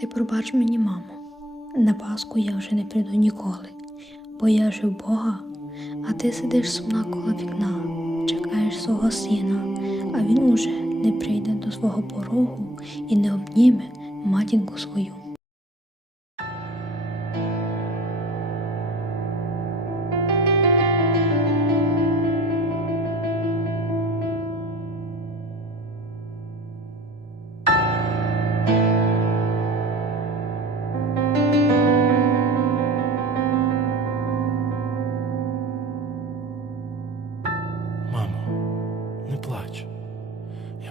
Ти пробач мені, мамо, на Пасху я вже не прийду ніколи, бо я жив Бога, а ти сидиш сумна коло вікна, чекаєш свого сина, а він уже не прийде до свого порогу і не обніме матінку свою.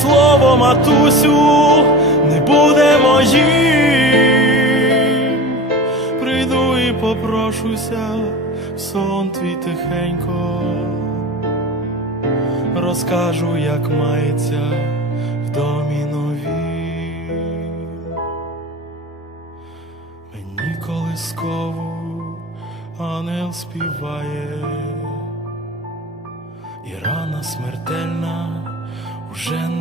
слово матусю не буде моїм. Прийду і попрошуся сон твій тихенько, розкажу, як мається в домі новім. Мені колискову ангел співає, і рана смертельна уже не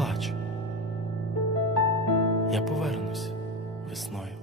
плач. Я повернусь весною.